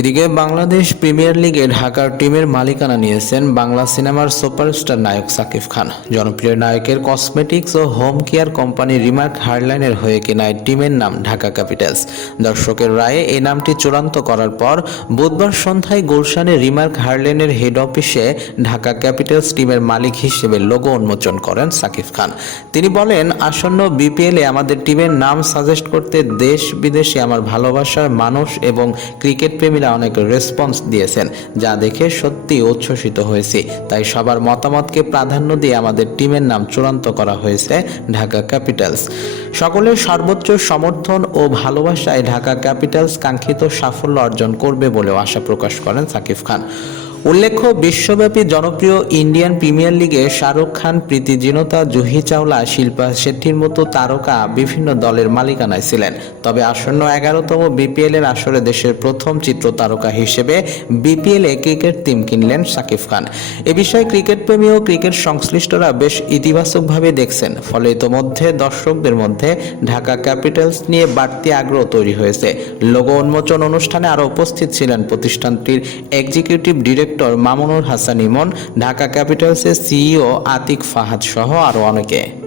এদিকে বাংলাদেশ প্রিমিয়ার লিগে ঢাকার টিমের মালিকানা নিয়েছেন বাংলা সিনেমার সুপারস্টার নায়ক সাকিব খান। জনপ্রিয় নায়কের কসমেটিক্স ও হোম কেয়ার কোম্পানি রিমার্ক হার্ডলাইনের হয়ে কেনা টিমের নাম ঢাকা ক্যাপিটালস। দর্শকের রায়ে এই নামটি চূড়ান্ত করার পর বুধবার সন্ধ্যায় গুলশানে রিমার্ক হার্ডলাইনের হেড অফিসে ঢাকা ক্যাপিটালস টিমের মালিক হিসেবে লোগো উন্মোচন করেন সাকিব খান। তিনি বলেন, আসন্ন বিপিএলে আমাদের টিমের নাম সাজেস্ট করতে দেশ বিদেশে আমার ভালোবাসার মানুষ এবং ক্রিকেট প্রেমী অনেক রেসপন্স দিয়েছেন, যা দেখে সত্যি উচ্ছ্বসিত হয়েছি। তাই সবার মতামতকে প্রাধান্য দিয়ে আমাদের টিমের নাম চূড়ান্ত করা হয়েছে ঢাকা ক্যাপিটালস। সকলের সর্বোচ্চ সমর্থন ও ভালোবাসায় ঢাকা ক্যাপিটালস কাঙ্ক্ষিত সাফল্য অর্জন করবে বলেও আশা প্রকাশ করেন সাকিব খান। উল্লেখ্য, বিশ্বব্যাপী জনপ্রিয় ইন্ডিয়ান প্রিমিয়ার লিগে শাহরুখ খান, প্রীতি জিনতা, জুহি চাওলা, শিল্পা শেট্টির মতো তারকা বিভিন্ন দলের মালিকানায় ছিলেন। তবে আসন্ন 11তম বিপিএল এর আসরে দেশের প্রথম চিত্র তারকা হিসেবে বিপিএল এ ক্রিকেট টিম কিনলেন সাকিব খান। এ বিষয়ে ক্রিকেট প্রেমী ও ক্রিকেট সংশ্লিষ্টরা বেশ ইতিবাচকভাবে দেখছেন। ফলে ইতোমধ্যে দর্শকদের মধ্যে ঢাকা ক্যাপিটালস নিয়ে বাড়তি আগ্রহ তৈরি হয়েছে। লোগো উন্মোচন অনুষ্ঠানে আরও উপস্থিত ছিলেন প্রতিষ্ঠানটির এক্সিকিউটিভ ডিরেক্টর মামুনুর হাসান ইমন, ঢাকা ক্যাপিটালসের সিইও আতিক ফাহাদ সহ আরও অনেকে।